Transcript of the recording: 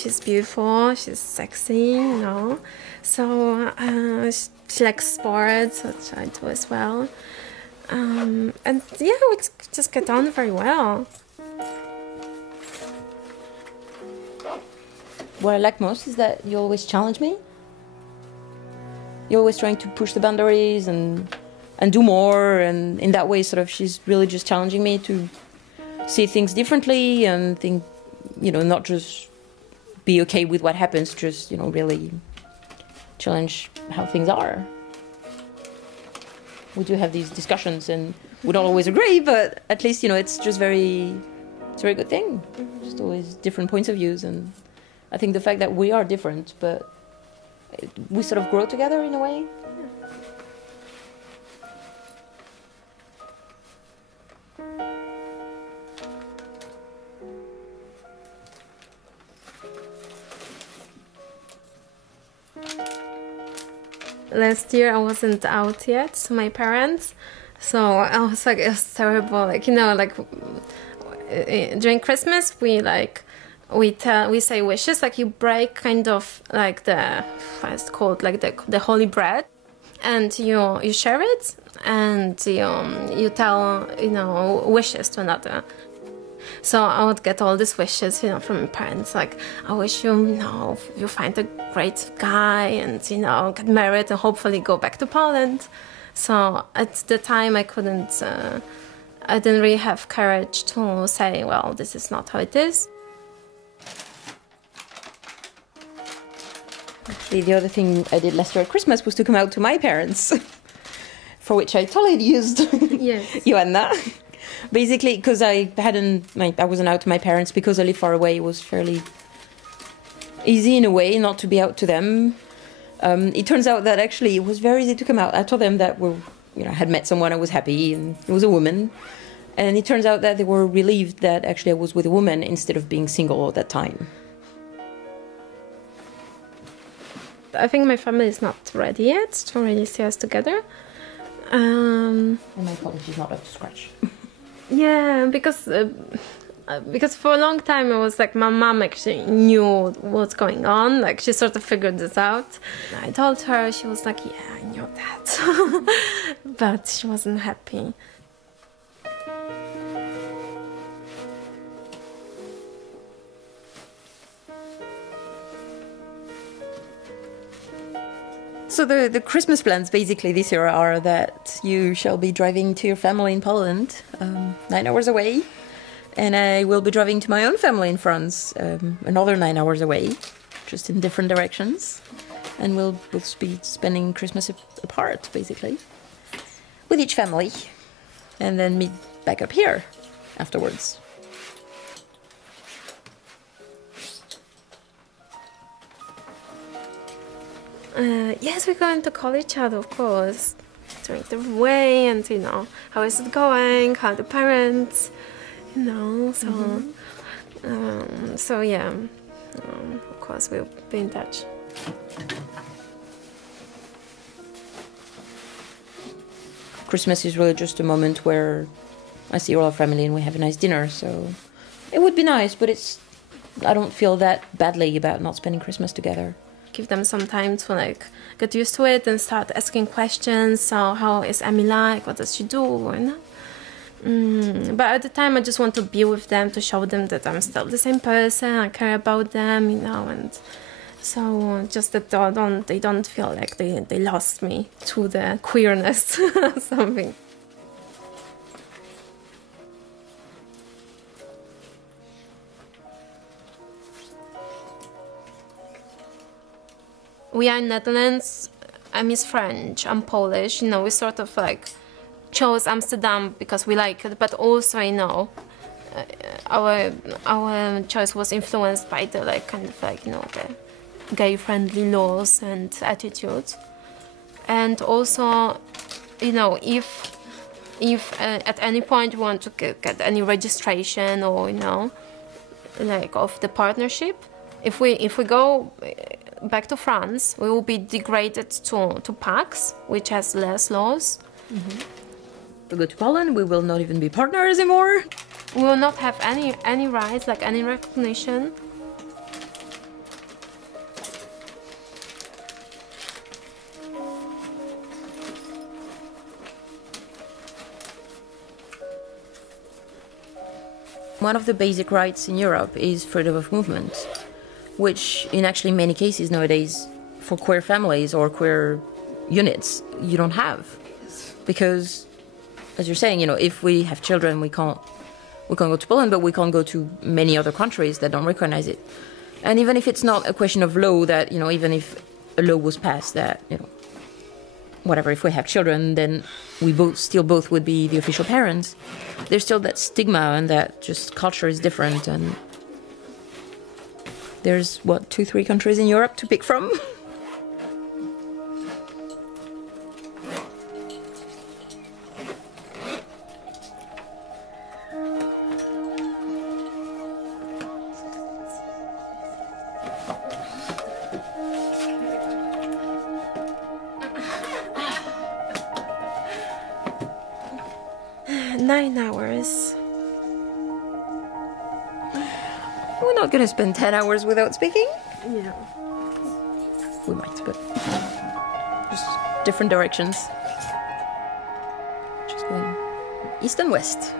she's beautiful, she's sexy, you know. So she likes sports, which I do as well. And yeah, we just get on very well. What I like most is that you always challenge me. You're always trying to push the boundaries and do more, and in that way sort of she's really just challenging me to see things differently and think, you know, not just be okay with what happens, just, you know, really challenge how things are. We do have these discussions and we don't always agree, but at least, you know, it's just it's a very good thing. Just always different points of views, and I think the fact that we are different, but we sort of grow together in a way. Last year I wasn't out yet to my parents, so I was like, it was terrible. Like, you know, like during Christmas we say wishes, like you break kind of like what's called, like the holy bread, and you share it, and you tell, you know, wishes to another. So I would get all these wishes, you know, from my parents, like, I wish you, you know, you find a great guy and, you know, get married and hopefully go back to Poland. So at the time I didn't really have courage to say, well, this is not how it is. Actually, the other thing I did last year at Christmas was to come out to my parents, for which I totally used Joanna. Basically, because I wasn't out to my parents because I live far away. It was fairly easy in a way not to be out to them. It turns out that actually it was very easy to come out. I told them that I had met someone I was happy, and it was a woman. And it turns out that they were relieved that actually I was with a woman instead of being single at that time. I think my family is not ready yet to really see us together. And my college is not up to scratch. Yeah, because for a long time it was like my mom actually knew what's going on, like she sort of figured this out. I told her, she was like, yeah, I knew that, but she wasn't happy. So the Christmas plans basically this year are that you shall be driving to your family in Poland, 9 hours away, and I will be driving to my own family in France, another 9 hours away, just in different directions, and we'll be spending Christmas apart basically, with each family, and then meet back up here afterwards. Yes, we're going to call each other, of course, during the way, and you know, how is it going, how are the parents, you know, so so yeah, of course we'll be in touch. Christmas is really just a moment where I see all our family and we have a nice dinner, so it would be nice, but I don't feel that badly about not spending Christmas together. Give them some time to like get used to it and start asking questions. So how is Emmy like? What does she do? You know? But at the time I just want to be with them to show them that I'm still the same person. I care about them, you know, and so just that they don't feel like they lost me to the queerness or something. We are in Netherlands. I'm French, I'm Polish, you know, we sort of like chose Amsterdam because we like it, but also, you know, our choice was influenced by the like kind of like, you know, the gay-friendly laws and attitudes. And also, you know, if at any point you want to get any registration or, you know, like of the partnership, if we go back to France, we will be degraded to Pax, which has less laws. We go to Poland, we will not even be partners anymore. We will not have any rights, like any recognition. One of the basic rights in Europe is freedom of movement, which in actually many cases nowadays for queer families or queer units, you don't have. Because, as you're saying, if we have children, we can't go to Poland, but we can't go to many other countries that don't recognize it. And even if it's not a question of law, that, even if a law was passed that, whatever, if we have children, then we both would be the official parents. There's still that stigma and that just culture is different. And there's, 2-3 countries in Europe to pick from? We're not going to spend 10 hours without speaking. Yeah. We might, but just different directions. Just going east and west.